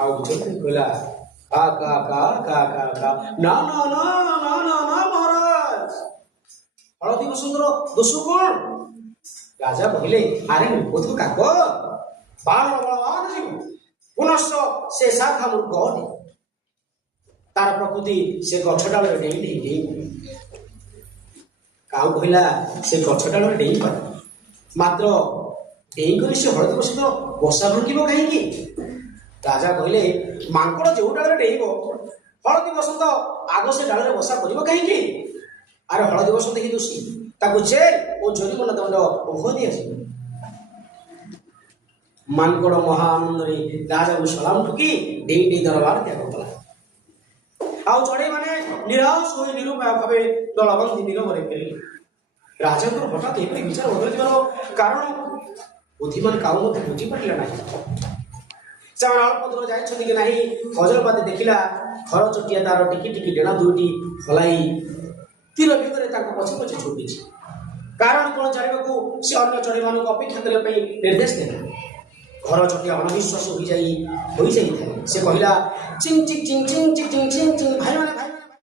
ଆଉ ବୁଝେଇ କହିଲା କା କା କା କା କା କା ନା ନା ନା ନା ନା ନା ମହାରାଜ, ହଳଦୀ ବସନ୍ତର ଦୋଷ କଣ? ରାଜା କହିଲେ ଆରେ ନିର୍ବୋଧ କାକ, ବାଣ ବଳବାନ ଯିବ ପୁନଶ୍ଚ ସେ ଶାଖା ମୂର୍ଖ ଅଟେ। ତାର ପ୍ରକୃତି ସେ ଗଛ ଡାଳରେ ଡେଇଁ ଡେଇଁ ଡେଇଁ କାଉ କହିଲା ସେ ଗଛ ଡାଳରେ ଡେଇଁ ପାରେ, ମାତ୍ର ଡେଇଁକରି ସେ ହଳଦୀ ବସନ୍ତ ବସା ଭାଙ୍ଗିବ କାହିଁକି? ରାଜା କହିଲେ ମାଙ୍କଡ଼ ଯେଉଁ ଡାଳରେ ଡେଇଁବ ହଳଦୀ ବସନ୍ତ ଆଗ ସେ ଡାଳରେ ବସା କରିବ କାହିଁକି? ଆରେ ହଳଦୀ ବସନ୍ତ ହିଁ ଦୋଷୀ, ତାକୁ ଜେଲ୍ ଓ ଜରିମାନା ଦଣ୍ଡ ଉଭୟ ଦିଆଯିବ। ମାଙ୍କଡ଼ ମହା ଆନନ୍ଦରେ ରାଜାକୁ ସଲାମ ଠୁକି ଡେଇଁ ଡେଇଁ ଦରବାର ତ୍ୟାଗ କଲା। ଆଉ ଚଢ଼େଇ ମାନେ ନିରାଶ ହୋଇ ନିରୁପାୟ ଭାବେ ଦଳବନ୍ଦୀ ନିରବରେ ଫେରିଲେ। ରାଜାଙ୍କର ହଠାତ୍ ଏପରି ବିଚାର ବଦଳିଯିବାର କାରଣ ବୁଦ୍ଧିମାନ କାଉ ମଧ୍ୟ ବୁଝିପାରିଲା ନାହିଁ। ସେମାନେ ଅଳ୍ପ ଦୂର ଯାଇଛନ୍ତି କି ନାହିଁ, ହଜରପାତି ଦେଖିଲା ଘର ଚଟିଆ ତାର ଟିକି ଟିକି ଡେଣା ଦୁଇଟି ହଲାଇ ତୀର ବେଗରେ ତାଙ୍କ ପଛେ ପଛେ ଛୁଟିଛି। କାରଣ କ'ଣ ଜାଣିବାକୁ ସେ ଅନ୍ୟ ଚଢ଼େଇମାନଙ୍କୁ ଅପେକ୍ଷା କରିବା ପାଇଁ ନିର୍ଦ୍ଦେଶ ଦେଲା। ଘର ଚଟିଆ ଅଣନିଶ୍ୱାସ ହୋଇଯାଇଥାଏ। ସେ କହିଲା ଚିଂ ଚିଂ ଚିଂ ଚିଂ ଚିଂ ଚିଂ ଚିଂ ଚିଂ, ଭାଇମାନେ ଭାଇ